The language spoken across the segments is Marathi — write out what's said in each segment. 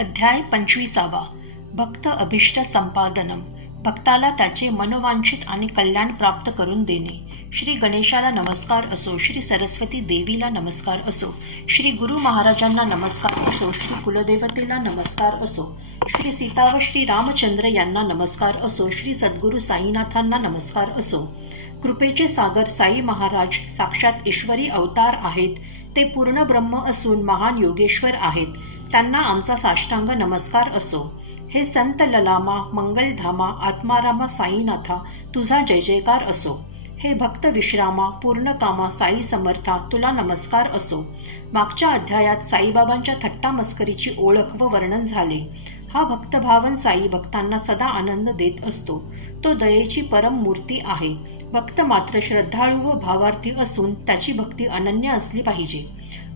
अध्याय 25. भक्त अभिष्ट संपादनम. भक्ताला त्याचे मनोवांछित आणि कल्याण प्राप्त करून देणे. श्री गणेशाला नमस्कार असो, श्री सरस्वती देवीला नमस्कार असो, श्री गुरु महाराजांना नमस्कार असो, श्री कुलदेवतेला नमस्कार असो, श्री सीता व श्री रामचंद्र यांना नमस्कार असो, श्री सद्गुरु साईनाथांना नमस्कार असो. कृपेचे सागर साई महाराज साक्षात ईश्वरी अवतार आहेत. ते पूर्ण ब्रह्म असून महान योगेश्वर आहेत. त्यांना आमचा साष्टांग नमस्कार असो. हे संत ललामा, मंगलधामा, आत्मारामा साईनाथा, तुझा जय जयकार असो. हे भक्त विश्रामा, पूर्णकामा साई समर्था, तुला नमस्कार असो. मागच्या अध्यायात साईबाबांच्या थट्टा मस्करीची ओळख व वर्णन झाले. हा भक्तभावन साई भक्तांना सदा आनंद देत असतो. तो दयेची परम मूर्ती आहे. भक्त मात्र श्रद्धाळू व भावार्थी असून त्याची भक्ती अनन्य असली पाहिजे.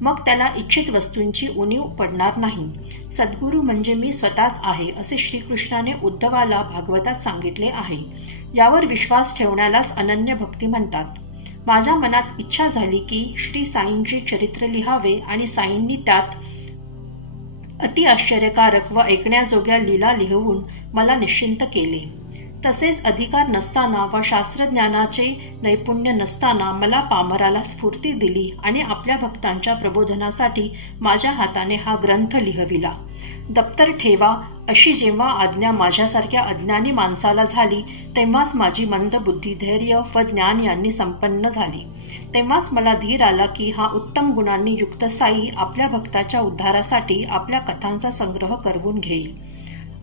मग त्याला इच्छित वस्तूंची उणीव पडणार नाही. सद्गुरू म्हणजे मी स्वतःच आहे असे श्रीकृष्णाने उद्धवाला भागवतात सांगितले आहे. यावर विश्वास ठेवण्यालाच अनन्य भक्ती म्हणतात. माझ्या मनात इच्छा झाली की श्री साईंचे चरित्र लिहावे आणि साईंनी त्यात अति आश्चर्यकारक व ऐकण्याजोग्या लीला लिहून मला निश्चिंत केले. तसेच अधिकार नसताना व शास्त्रज्ञानाचे नैपुण्य नसताना मला पामराला स्फूर्ती दिली आणि आपल्या भक्तांच्या प्रबोधनासाठी माझ्या हाताने हा ग्रंथ लिहविला. दप्तर ठेवा अशी जेव्हा आज्ञा माझ्यासारख्या अज्ञानी माणसाला झाली तेव्हाच माझी मंद बुद्धी, धैर्य व ज्ञान यांनी संपन्न झाली. तेव्हाच मला धीर आला की हा उत्तम गुणांनी युक्त साई आपल्या भक्ताच्या उद्धारासाठी आपल्या कथांचा संग्रह करवून घेईल.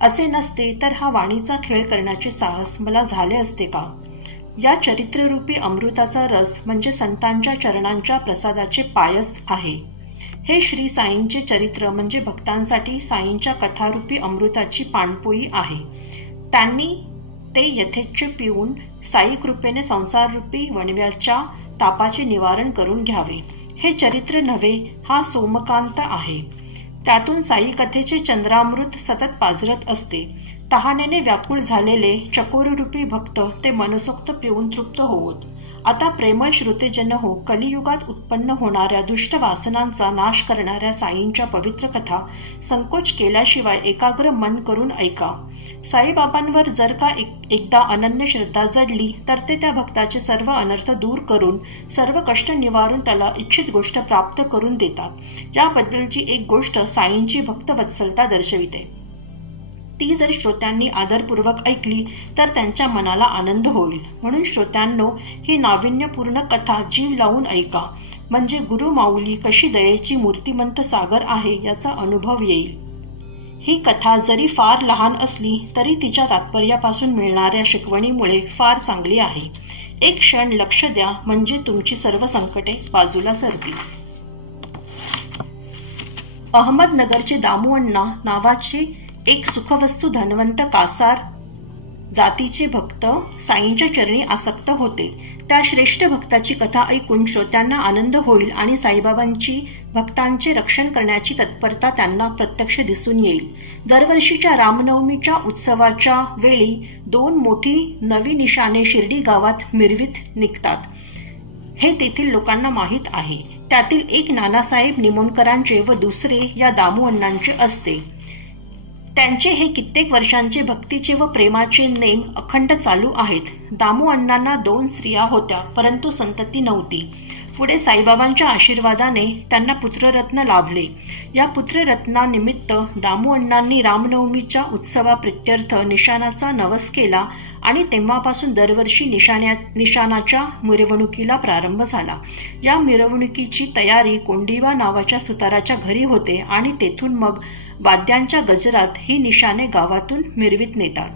असे नसते तर हा वाणीचा खेळ करण्याचे साहस मला झाले असते का? या चरित्ररूपी अमृताचा रस म्हणजे संतांच्या चरणांच्या प्रसादाचे पायस आहे. हे श्री साईंचे चरित्र म्हणजे भक्तांसाठी साईंच्या कथारूपी अमृताची पाणपोई आहे. त्यांनी ते यथेच्छ पिऊन साई कृपेने संसाररूपी वणव्याच्या तापाचे निवारण करून घ्यावे. हे चरित्र नव्हे, हा सोमकांत आहे. त्यातून साई कथेचे चंद्रामृत सतत पाझरत असते. तहानेने व्याकुळ झालेले चकोररूपी भक्त ते मनसोक्त पिऊन तृप्त होवत. आता प्रेमळ श्रोतेजन हो, कलियुगात उत्पन्न होणाऱ्या दुष्ट वासनांचा नाश करणाऱ्या साईंच्या पवित्र कथा संकोच केल्याशिवाय एकाग्र मन करून ऐका. साईबाबांवर जर का एकदा अनन्य श्रद्धा जडली तर ते त्या भक्ताचे सर्व अनर्थ दूर करून सर्व कष्ट निवारून त्याला इच्छित गोष्ट प्राप्त करून देतात. याबद्दलची एक गोष्ट साईंची भक्तवत्सलता दर्शविते. ती जर श्रोत्यांनी आदरपूर्वक ऐकली तर त्यांच्या मनाला आनंद होईल. म्हणून श्रोत्यांनो, ही नाविन्यपूर्ण कथा जीव लावून ऐका, म्हणजे गुरु माऊली कशी दयेची मूर्तिमंत सागर आहे याचा अनुभव येईल. ही कथा जरी फार लहान असली तरी तिच्या तात्पर्यापासून मिळणाऱ्या शिकवणीमुळे फार चांगली आहे. एक क्षण लक्ष द्या, म्हणजे तुमची सर्व संकटे बाजूला सरतील. अहमदनगरचे दामूअण्णा नावाचे एक सुखवस्तू धनवंत कासार जातीचे भक्त साईंच्या चरणी आसक्त होते. त्या श्रेष्ठ भक्ताची कथा ऐकून श्रोत्यांना आनंद होईल आणि साईबाबांची भक्तांचे रक्षण करण्याची तत्परता त्यांना प्रत्यक्ष दिसून येईल. दरवर्षीच्या रामनवमीच्या उत्सवाच्या वेळी 2 मोठी नवी निशाणे शिर्डी गावात मिरवीत निघतात. हे तेथील लोकांना माहीत आहे. त्यातील एक नानासाहेब निमोणकरांचे व दुसरे या दामूअण्णांचे असते. त्यांचे हे कित्येक वर्षांचे भक्तीचे व प्रेमाचे नेम अखंड चालू आहेत. दामूअण्णांना 2 स्त्रिया होत्या, परंतु संतती नव्हती. पुढे साईबाबांच्या आशीर्वादाने त्यांना पुत्ररत्न लाभले. या पुत्ररत्नानिमित्त दामूअण्णांनी रामनवमीच्या उत्सवाप्रित्यर्थ निशाणाचा नवस केला आणि तेव्हापासून दरवर्षी निशाणाच्या मिरवणुकीला प्रारंभ झाला. या मिरवणुकीची तयारी कोंडिवा नावाच्या सुताराच्या घरी होते आणि तेथून मग वाद्यांच्या गजरात ही निशाणे गावातून मिरवीत नेतात.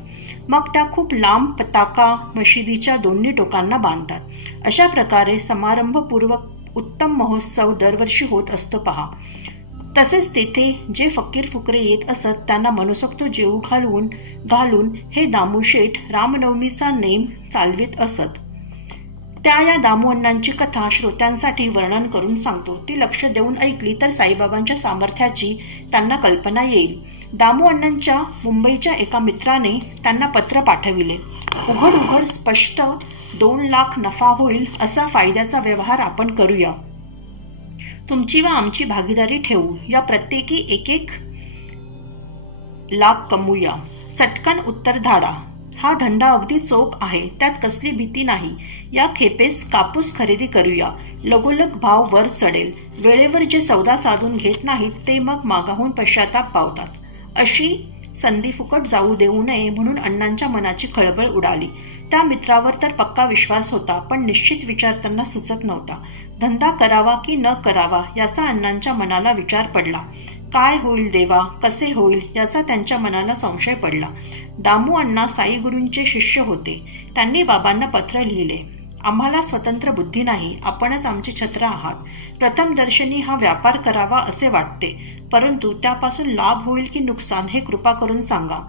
मग त्या खूप लांब पताका मशिदीच्या दोन्ही टोकांना बांधतात. अशा प्रकारे समारंभपूर्वक उत्तम महोत्सव दरवर्षी होत असतो पहा. तसेच तेथे जे फकीर फुकरे येत असत त्यांना मनसोक्त जेवू घालून हे दामूशेठ रामनवमीचा नेम चालवित असत. त्या या दामूअण्णांची कथा श्रोत्यांसाठी वर्णन करून सांगतो. ती लक्ष देऊन ऐकली तर साईबाबांच्या सामर्थ्याची त्यांना कल्पना येईल. दामूअण्णांच्या मुंबईच्या एका मित्राने त्यांना पत्र पाठविले. उघड स्पष्ट 2 लाख नफा होईल असा फायद्याचा व्यवहार आपण करूया. तुमची व आमची भागीदारी ठेवू. या प्रत्येकी एक लाभ कमवूया. चटकन उत्तर धाडा. हा धंदा अगदी चोख आहे, त्यात कसली भीती नाही. या खेपेस कापूस खरेदी करूया. लगोलग भाव वर चढेल. वेळेवर जे सौदा साधून घेत नाहीत ते मग मागाहून पश्चाताप पावतात. अशी संधी फुकट जाऊ देऊ नये म्हणून अण्णांच्या मनाची खळबळ उडाली. त्या मित्रावर तर पक्का विश्वास होता, पण निश्चित विचार त्यांना सुचत नव्हता. धंदा करावा की न करावा याचा अण्णांच्या मनाला विचार पडला. काय होईल देवा, कसे होईल याचा त्यांच्या मनाला संशय पडला. दामू अण्णा साईगुरूंचे शिष्य होते. त्यांनी बाबांना पत्र लिहिले. आम्हाला स्वतंत्र बुद्धी नाही, आपणच आमचे छत्र आहात. प्रथम दर्शनी हा व्यापार करावा असे वाटते, परंतु त्यापासून लाभ होईल की नुकसान हे कृपा करून सांगा.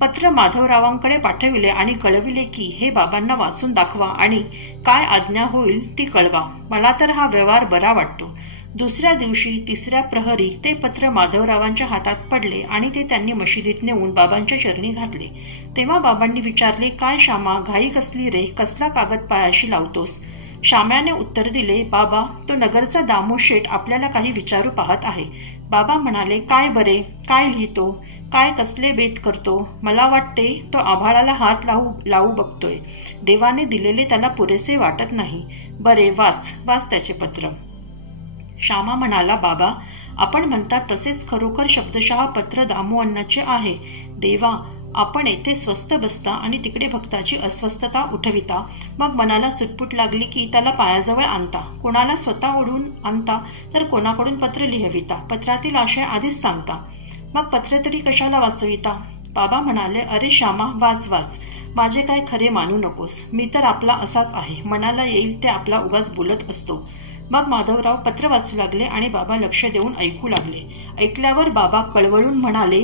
पत्र माधवरावांकडे पाठविले आणि कळविले की हे बाबांना वाचून दाखवा आणि काय आज्ञा होईल ती कळवा. मला तर हा व्यवहार बरा वाटतो. दुसऱ्या दिवशी तिसऱ्या प्रहरी ते पत्र माधवरावांच्या हातात पडले आणि ते त्यांनी मशिदीत नेऊन बाबांच्या चरणी घातले. तेव्हा बाबांनी विचारले, काय श्यामा, घाई कसली रे, कसला कागद पायाशी लावतोस? श्याम्याने उत्तर दिले, बाबा, तो नगरचा दामू शेठ आपल्याला काही विचारू पाहत आहे. बाबा म्हणाले, काय बरे, काय लिहितो, काय कसले बेत करतो? मला वाटते तो आभाळाला हात लावू बघतोय. देवाने दिलेले त्याला पुरेसे वाटत नाही. बरे, वाच त्याचे पत्र. श्यामा म्हणाला, बाबा, आपण म्हणतात तसेच खरोखर शब्दशः पत्र दामू अण्णाचे आहे. देवा, आपण येथे स्वस्त बसता आणि तिकडे भक्ताची अस्वस्थता उठविता. मग मनाला चुटपुट लागली की त्याला पायाजवळ आणता. कोणाला स्वतः ओढून आणता तर कोणाकडून पत्र लिहविता. पत्रातील आशय आधीच सांगता. मग पत्र तरी कशाला वाचविता? बाबा म्हणाले, अरे श्यामा, वाच. माझे काय खरे मानू नकोस. मी तर आपला असाच आहे. मनाला येईल ते आपला उगाच बोलत असतो. मग माधवराव पत्र वाचू लागले आणि बाबा लक्ष देऊन ऐकू लागले. ऐकल्यावर बाबा कळवळून म्हणाले,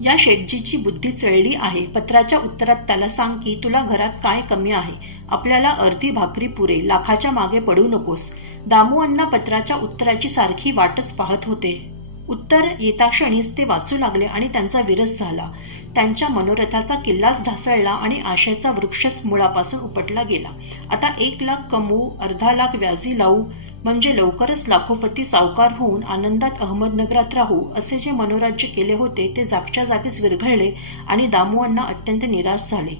या शेठजीची बुद्धी चळली आहे. पत्राच्या उत्तरात त्याला सांग की तुला घरात काय कमी आहे. आपल्याला अर्धी भाकरी पुरे. लाखाच्या मागे पडू नकोस. दामू अण्णा पत्राच्या उत्तराची सारखी वाटच पाहत होते. उत्तर येताक्षणीच ते वाचू लागले आणि त्यांचा विरस झाला. त्यांच्या मनोरथाचा किल्लाच ढासळला आणि आशेचा वृक्षच मुळापासून उपटला गेला. आता 1 लाख कमवू, अर्धा लाख व्याजी लावू, म्हणजे लवकरच लाखोपती सावकार होऊन आनंदात अहमदनगरात राहू, असे जे मनोराज्य केले होते ते जागच्या जागीच विरघळले आणि दामू अण्णा अत्यंत निराश झाले.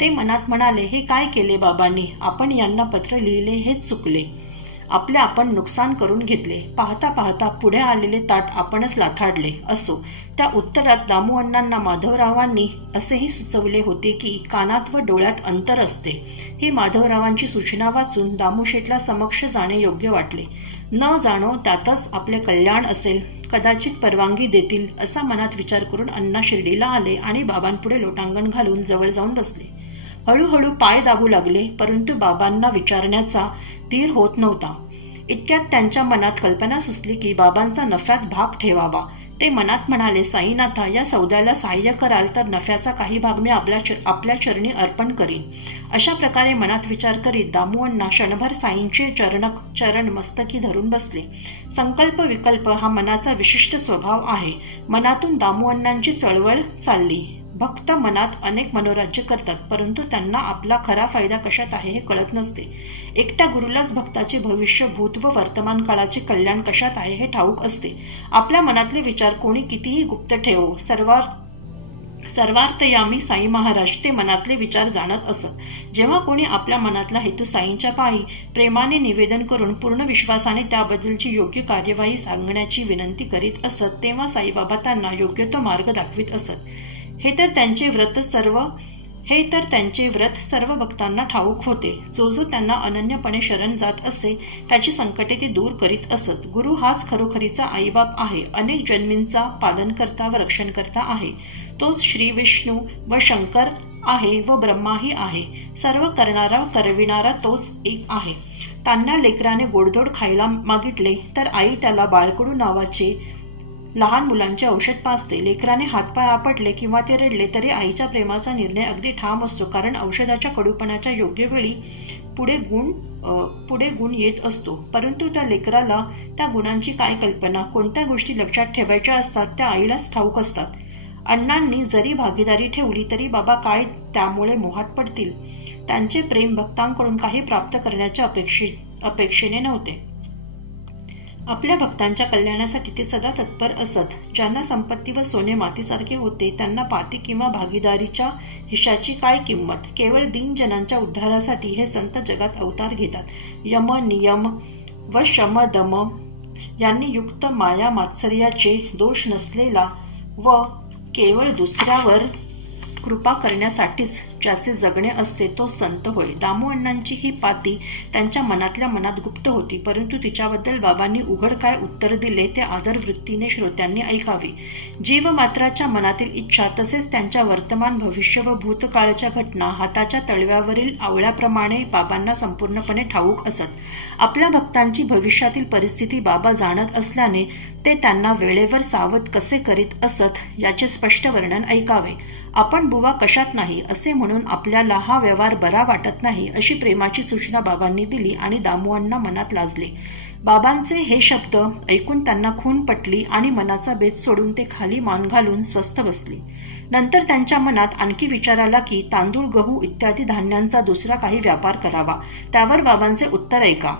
ते मनात म्हणाले, हे काय केले बाबांनी? आपण यांना पत्र लिहिले हेच चुकले. आपण नुकसान करून घेतले. पाहता पाहता पुढे आलेले ताट आपणच लाथाडले. असो, त्या उत्तरात दामू अण्णांना माधवरावांनी असेही सुचवले होते की कानात व डोळ्यात अंतर असते. ही माधवरावांची सूचना वाचून दामूशेठला समक्ष जाणे योग्य वाटले. न जाणो त्यातच आपले कल्याण असेल. कदाचित परवानगी देतील असा मनात विचार करून अण्णा शिर्डीला आले आणि बाबांपुढे लोटांगण घालून जवळ जाऊन बसले. हळूहळू पाय दाबू लागले, परंतु बाबांना विचारण्याचा धीर होत नव्हता. इतक्यात त्यांच्या मनात कल्पना सुचली की बाबांचा नफ्यात भाग ठेवावा. ते मनात म्हणाले, साईनाथा, या सौद्याला सहाय्य कराल तर नफ्याचा काही भाग मी आपल्या चरणी अर्पण करीन. अशा प्रकारे मनात विचार करीत दामू अण्णा क्षणभर साईंचे चरण मस्तकी धरून बसले. संकल्प विकल्प हा मनाचा विशिष्ट स्वभाव आहे. मनातून दामू अण्णांची चळवळ चालली. भक्त मनात अनेक मनोराज्य करतात, परंतु त्यांना आपला खरा फायदा कशात आहे हे कळत नसते. एकट्या गुरुलाच भक्ताचे भविष्य, भूत व वर्तमान काळाचे कल्याण कशात आहे हे ठाऊक असते. आपल्या मनातले विचार कोणी कितीही गुप्त ठेवो, सर्वार्थयामी साई महाराज ते मनातले विचार जाणत असत. जेव्हा कोणी आपल्या मनातला हेतू साईंच्या पायी प्रेमाने निवेदन करून पूर्ण विश्वासाने त्याबद्दलची योग्य कार्यवाही सांगण्याची विनंती करीत असत, तेव्हा साईबाबा त्यांना योग्य तो मार्ग दाखवित असत. हे तर त्यांचे व्रत सर्व भक्तांना ठाऊक होते. जो त्यांना अनन्यपणे शरण जात असे त्याची संकटे ते दूर करीत असत. गुरु हाच खरोखरीचा आईबाप आहे. अनेक जन्मींचा पालनकर्ता व रक्षणकर्ता आहे. तोच श्री विष्णू व शंकर आहे व ब्रह्माही आहे. सर्व करणारा करविणारा तोच एक आहे. त्यांना लेकराने गोडधोड खायला मागितले तर आई त्याला बाळकडू नावाचे लहान मुलांचे औषध पाजते. लेकराने हातपाय आपटले किंवा ते रडले तरी आईच्या प्रेमाचा निर्णय अगदी ठाम असतो, कारण औषधाच्या कडूपणाच्या योग्य वेळी पुढे गुण येत असतो. परंतु त्या लेकराला त्या गुणांची काय कल्पना, कोणत्या गोष्टी लक्षात ठेवायच्या असतात त्या आईलाच ठाऊक असतात. अण्णांनी जरी भागीदारी ठेवली तरी बाबा काय त्यामुळे मोहात पडतील. त्यांचे प्रेम भक्तांकडून काही प्राप्त करण्याच्या अपेक्षेने नव्हते. आपल्या भक्तांच्या कल्याणासाठी ते सदा तत्पर असत. ज्यांना संपत्ती व सोने मातीसारखे होते त्यांना पाती किंवा भागीदारीच्या हिशाची काय किंमत. केवळ दीनजनांच्या उद्धारासाठी हे संत जगात अवतार घेतात. यम, नियम व शम, दम यांनी युक्त माया मात्सर्याचे दोष नसलेला व केवळ दुसऱ्यावर कृपा करण्यासाठीच ज्याचे जगणे असते तो संत होय. दामुअण्णांची ही पाती त्यांच्या मनातल्या मनात गुप्त होती, परंतु तिच्याबद्दल बाबांनी उघड काय उत्तर दिले ते आदरवृत्तीने श्रोत्यांनी ऐकावे. जीवमात्राच्या मनातील इच्छा तसेच त्यांच्या वर्तमान, भविष्य व भूतकाळच्या घटना हाताच्या तळव्यावरील आवळ्याप्रमाणे बाबांना संपूर्णपणे ठाऊक असत. आपल्या भक्तांची भविष्यातील परिस्थिती बाबा जाणत असल्याने ते त्यांना वेळेवर सावध कसे करीत असत याचे स्पष्ट वर्णन ऐकावे. आपण बुवा कशात नाही असे म्हणून आपल्याला हा व्यवहार बरा वाटत नाही अशी प्रेमाची सूचना बाबांनी दिली आणि दामुअण्णा मनात लाजले. बाबांचे हे शब्द ऐकून त्यांना खून पटली आणि मनाचा बेत सोडून ते खाली मान घालून स्वस्थ बसली. नंतर त्यांच्या मनात आणखी विचार आला की तांदूळ, गहू इत्यादी धान्यांचा दुसरा काही व्यापार करावा. त्यावर बाबांचे उत्तर ऐका.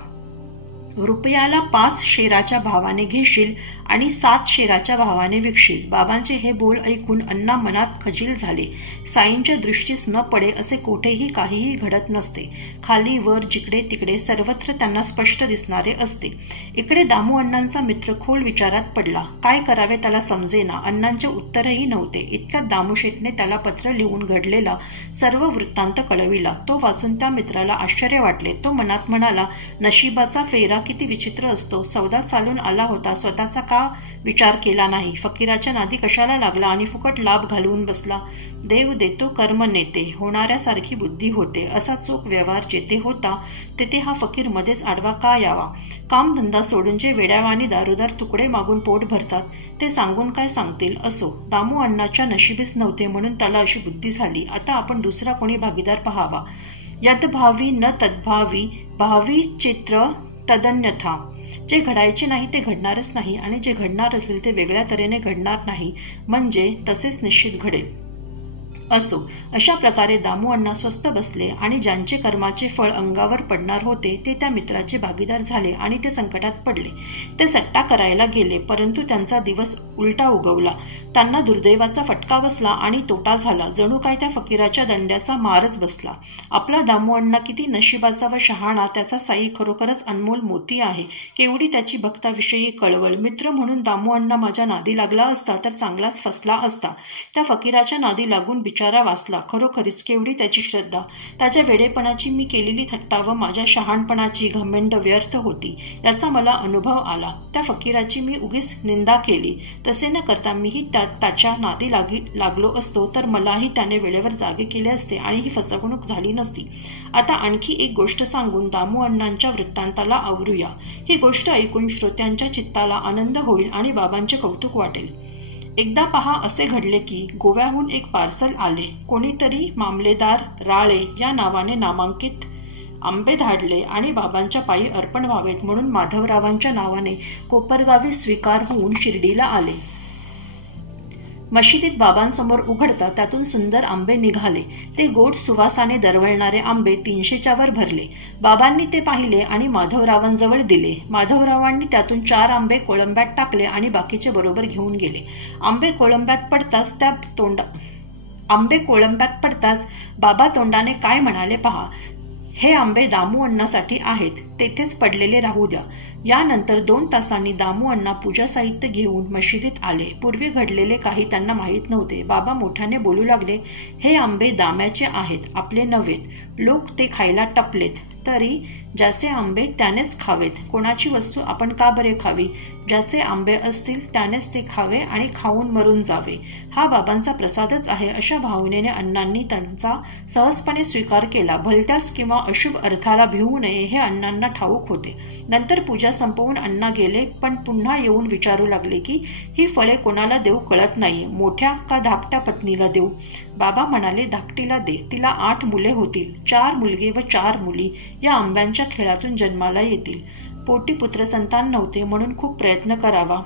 रुपयाला 5 शेराच्या भावाने घेशील आणि 7 शेराच्या भावाने विकशील. बाबांचे हे बोल ऐकून अण्णा मनात खजील झाले. साईंच्या दृष्टीस न पडे असे कोठेही काहीही घडत नसते. खाली वर जिकडे तिकडे सर्वत्र त्यांना स्पष्ट दिसणारे असते. इकडे दामुअण्णांचा मित्र खोल विचारात पडला. काय करावे त्याला समजेना. अण्णांचे उत्तरही नव्हते. इतक्यात दामुशेठने त्याला पत्र लिहून घडलेला सर्व वृत्तांत कळविला. तो वाचून त्या मित्राला आश्चर्य वाटले. तो मनात म्हणाला, नशिबाचा फेरा किती विचित्र असतो. सौदा चालून आला होता, स्वतःचा का विचार केला नाही. फकीराच्या नादी कशाला लागला आणि फुकट लाभ घालवून बसला. देव देतो कर्म नेते, होणाऱ्यासारखी बुद्धी होते. असा चोख व्यवहार जेथे होता तेथे हा फकीर मध्येच आडवा का यावा. कामधंदा सोडून जे वेड्यावानी दारोदार तुकडे मागून पोट भरतात ते सांगून काय सांगतील. असो, दामू अण्णाच्या नशिबीस नव्हते म्हणून त्याला अशी बुद्धी झाली. आता आपण दुसरा कोणी भागीदार पहावा. यद्भावी न तद्भावी, भावी चित्र तदन्यथा. जे घडायचे नाही ते घडणारच नाही आणि जे घडणार असेल ते वेगळ्या तऱ्हेने घडणार नाही, म्हणजे तसेच निश्चित घडेल. असो, अशा प्रकारे दामुअण्णा स्वस्थ बसले आणि ज्यांचे कर्माचे फळ अंगावर पडणार होते ते त्या मित्राचे भागीदार झाले आणि ते संकटात पडले. ते सट्टा करायला गेले, परंतु त्यांचा दिवस उलटा उगवला. त्यांना दुर्दैवाचा फटका बसला आणि तोटा झाला. जणू काय त्या फकीराच्या दंड्याचा मारच बसला. आपला दामुअण्णा किती नशिबाचा व शहाणा. त्याचा साई खरोखरच अनमोल मोती आहे. केवढी त्याची भक्ताविषयी कळवळ. मित्र म्हणून दामुअण्णा माझ्या नादी लागला असता तर चांगलाच फसला असता. त्या फकीराच्या नादी लागून बिचारा वाचला. खरोखरीच केवढी त्याची श्रद्धा. त्याच्या वेडेपणाची मी केलेली थट्टा व माझ्या शहाणपणाची घमेंड व्यर्थ होती याचा मला अनुभव आला. त्या फकीराची मी उगीच निंदा केली. तसे न करता मीही त्याच्या नादी लागलो असतो तर मलाही त्याने वेळेवर जागे केले असते आणि ही फसवणूक झाली नसती. आता आणखी एक गोष्ट सांगून दामुअण्णांच्या वृत्तांताला आवरूया. ही गोष्ट ऐकून श्रोत्यांच्या चित्ताला आनंद होईल आणि बाबांचे कौतुक वाटेल. एकदा पहा, असे घडले की गोव्याहून एक पार्सल आले. कोणीतरी मामलेदार राळे या नावाने नामांकित आंबे धाडले आणि बाबांच्या पायी अर्पण व्हावेत म्हणून माधवरावांच्या नावाने कोपरगावी स्वीकार होऊन शिर्डीला आले. मशिदीत बाबांसमोर उघडता त्यातून सुंदर आंबे निघाले. ते गोड सुवासाने दरवळणारे आंबे 300च्या वर भरले. बाबांनी ते पाहिले आणि माधवरावांजवळ दिले. माधवरावांनी त्यातून 4 आंबे कोळंब्यात टाकले आणि बाकीचे बरोबर घेऊन गेले. आंबे कोळंब्यात पडताच बाबा तोंडाने काय म्हणाले पहा. हे आंबे दामुअण्णासाठी आहेत, तेथेच पडलेले राहू द्या. यानंतर 2 तासांनी दामुअण्णा पूजा साहित्य घेऊन मशिदीत आले. पूर्वी घडलेले काही त्यांना माहीत नव्हते. बाबा मोठ्याने बोलू लागले, हे आंबे दाम्याचे आहेत, आपले नव्हेत. लोक ते खायला टपलेत. तरी ज्याचे आंबे त्यानेच खावेत. कोणाची वस्तू आपण का बरे खावी. ज्याचे आंबे असतील त्यानेच ते खावे आणि खाऊन मरून जावे. हा बाबांचा प्रसादच आहे. अशा भावनेने अण्णांनी त्यांचा सहजपणे स्वीकार केला. भलत्यास किंवा अशुभ अर्थाला भिवू नये हे अण्णांना ठाऊक होते. नंतर पूजा संपवून अण्णा गेले, पण पुन्हा येऊन विचारू लागले की ही फळे कोणाला देऊ कळत नाही. मोठ्या का धाकट्या पत्नीला देऊ. बाबा म्हणाले, धाकटीला दे. तिला 8 मुले होतील. 4 मुलगे व 4 मुली या आंब्यांच्या खेळातून जन्माला येतील. पोटी पुत्र संतान नव्हते म्हणून खूप प्रयत्न करावा.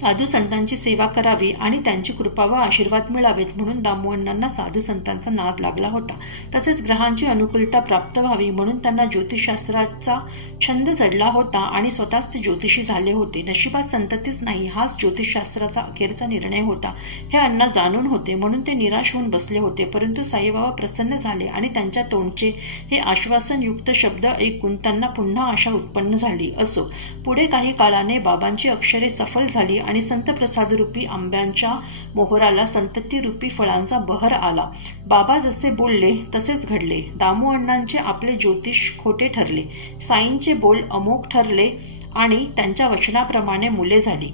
साधू संतांची सेवा करावी आणि त्यांची कृपा व आशीर्वाद मिळावेत म्हणून दामुअण्णांना साधू संतांचा नाद लागला होता. तसेच ग्रहांची अनुकूलता प्राप्त व्हावी म्हणून त्यांना ज्योतिषशास्त्राचा छंद जडला होता आणि स्वतःच ते ज्योतिषी झाले होते. नशिबात संततीच नाही हाच ज्योतिषशास्त्राचा अखेरचा निर्णय होता हे अण्णा जाणून होते म्हणून ते निराश होऊन बसले होते. परंतु साईबाबा प्रसन्न झाले आणि त्यांच्या तोंडचे हे आश्वासनयुक्त शब्द ऐकून त्यांना पुन्हा आशा उत्पन्न झाली. असो, पुढे काही काळाने बाबांची अक्षरे सफल झाली आणि संत प्रसाद रूपी आंब्यांच्या मोहराला संतती रूपी फळांचा बहर आला. बाबा जसे बोलले तसेच घडले. दामुअण्णांचे आपले ज्योतिष खोटे ठरले, साईंचे बोल अमोघ ठरले आणि त्यांच्या वचनाप्रमाणे मुले झाली.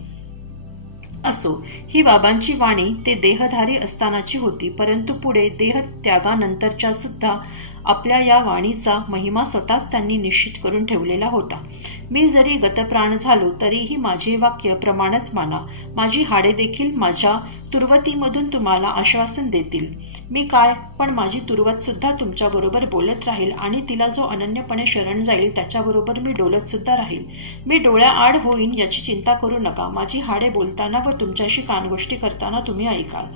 असो, ही बाबांची वाणी ते देहधारी असतानाची होती, परंतु पुढे देहत्यागानंतरच्या सुद्धा आपल्या या वाणीचा महिमा स्वतःच त्यांनी निश्चित करून ठेवलेला होता. मी जरी गतप्राण झालो तरीही माझे वाक्य प्रमाणच माना. माझी हाडे देखील माझ्या तुर्वतीमधून तुम्हाला आश्वासन देतील. मी काय, पण माझी तुर्वत सुद्धा तुमच्याबरोबर बोलत राहील आणि तिला जो अनन्यपणे शरण जाईल त्याच्याबरोबर मी डोलत सुद्धा राहील. मी डोळ्याआड होईन याची चिंता करू नका. माझी हाडे बोलताना व तुमच्याशी कानगोष्टी करताना तुम्ही ऐकाल.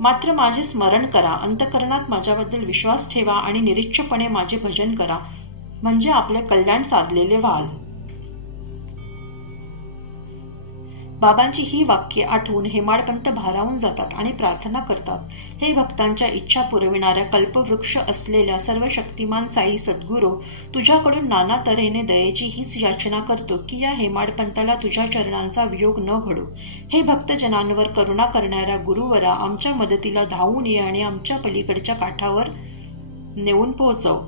मात्र माझे स्मरण करा, अंतःकरणात माझ्याबद्दल विश्वास ठेवा आणि निरीक्षपणे माझे भजन करा, म्हणजे आपले कल्याण साधलेले व्हाल. बाबांची ही वाक्ये आठवून हेमाडपंत भारावून जातात आणि प्रार्थना करतात. हे भक्तांच्या इच्छा पुरविणाऱ्या कल्पवृक्ष असलेल्या सर्व शक्तिमान साई सद्गुरो, तुझ्याकडून नाना तऱ्हेने दयेची हीच याचना करतो की या हेमाडपंताला तुझ्या चरणांचा वियोग न घडो. हे भक्तजनांवर करुणा करणाऱ्या गुरुवरा, आमच्या मदतीला धावून ये आणि आमच्या पलीकडच्या काठावर नेऊन पोहोचव.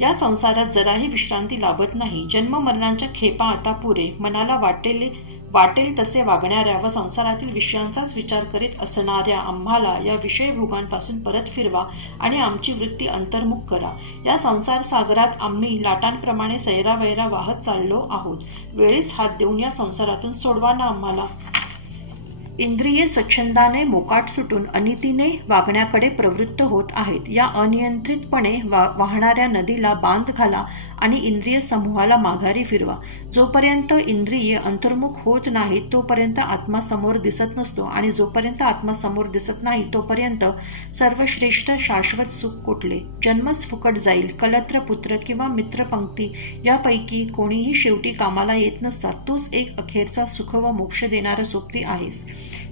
या संसारात जराही विश्रांती लाभत नाही. जन्ममरणांच्या खेपा आता पुरे. मनाला वाटेल तसे वागणाऱ्या व संसारातील विषयांचाच विचार करीत असणाऱ्या आम्हाला या विषयभोगांपासून परत फिरवा आणि आमची वृत्ती अंतर्मुख करा. या संसार सागरात आम्ही लाटांप्रमाणे सैरावैरा वाहत चाललो आहोत. वेळीच हात देऊन या संसारातून सोडवा ना आम्हाला. इंद्रिये स्वच्छंदाने मोकाट सुटून अनितीने वागण्याकडे प्रवृत्त होत आहेत. या अनियंत्रितपणे वाहणाऱ्या नदीला बांध घाला आणि इंद्रिय समूहाला माघारी फिरवा. जोपर्यंत इंद्रिये अंतर्मुख होत नाहीत तोपर्यंत आत्मा समोर दिसत नसतो आणि जोपर्यंत आत्मा समोर दिसत नाही तोपर्यंत सर्वश्रेष्ठ शाश्वत सुख कुठले? जन्मच फुकट जाईल. कलत्र पुत्र किंवा मित्रपंक्ती यापैकी कोणीही शेवटी कामाला येत नसतात. तूच एक अखेरचा सुख व मोक्ष देणारा सोबती आहेस.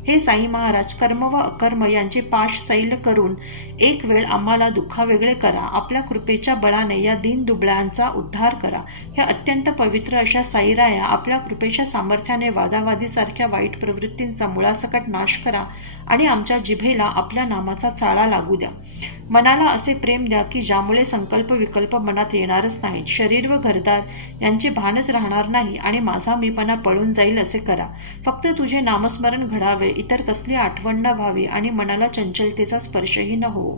हे साई महाराज, कर्म व अकर्म यांचे पाश सैल करून एक वेळ आम्हाला दुःखावेगळे करा. आपल्या कृपेच्या बळाने या दीनदुबळ्यांचा उद्धार करा. ह्या अत्यंत पवित्र अशा साईराया, आपल्या कृपेच्या सामर्थ्याने वादावादीसारख्या वाईट प्रवृत्तींचा मुळासकट नाश करा आणि आमच्या जिभेला आपल्या नामाचा चाळा लागू द्या. मनाला असे प्रेम द्या की ज्यामुळे संकल्प विकल्प मनात येणारच नाहीत. शरीर व घरदार यांचे भानच राहणार नाही आणि माझा मीपणा पळून जाईल असे करा. फक्त तुझे नामस्मरण घडावे, इतर कसली आठवण न व्हावी आणि मनाला चंचलतेचा स्पर्शही न होवो.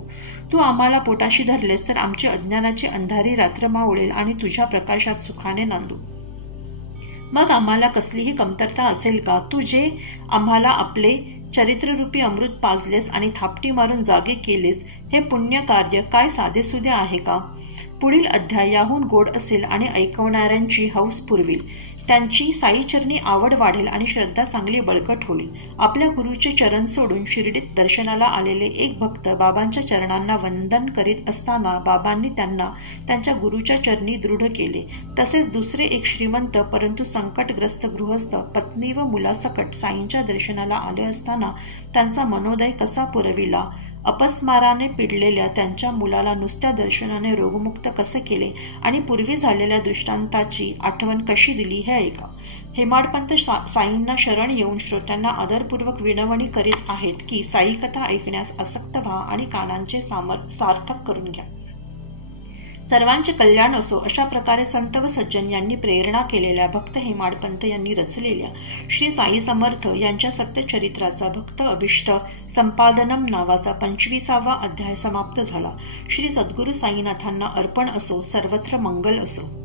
तू आम्हाला पोटाशी धरलेस तर आमची अज्ञानाची अंधारी रात्र मावळेल आणि तुझ्या प्रकाशात सुखाने नांदू. मग आम्हाला कसलीही कमतरता असेल का? तू जे आम्हाला आपले चरित्ररूपी अमृत पाजलेस आणि थापटी मारून जागे केलेस, हे पुण्य कार्य काय साधेसुधे आहे का? पुढील अध्याय याहून गोड असेल आणि ऐकवणाऱ्यांची हौस पुरविल. त्यांची साईचरणी आवड वाढेल आणि श्रद्धा चांगली बळकट होईल. आपल्या गुरुचे चरण सोडून शिर्डीत दर्शनाला आलेले एक भक्त बाबांच्या चरणांना वंदन करीत असताना बाबांनी त्यांना त्यांच्या गुरुच्या चरणी दृढ केले. तसेच दुसरे एक श्रीमंत परंतु संकटग्रस्त गृहस्थ पत्नी व मुलासकट साईंच्या दर्शनाला आले असताना त्यांचा मनोदय कसा पुरविला, अपस्माराने पिडलेल्या त्यांच्या मुलाला नुसत्या दर्शनाने रोगमुक्त कसे केले आणि पूर्वी झालेल्या दृष्टांताची आठवण कशी दिली हे ऐका. हेमाडपंत साईंना शरण येऊन श्रोत्यांना आदरपूर्वक विनवणी करीत आहेत की साई कथा ऐकण्यास आसक्त व्हा आणि कानांचे सार्थक करून घ्या. सर्वांचे कल्याण असो अशा प्रकारे संत व सज्जन यांनी प्रेरणा केलेल्या भक्त हेमाडपंत यांनी रचलेल्या श्री साई समर्थ यांच्या सत्यचरित्राचा भक्त अभिष्ट संपादनम नावाचा 25वा अध्याय समाप्त झाला. श्री सद्गुरू साईनाथांना अर्पण असो. सर्वत्र मंगल असो.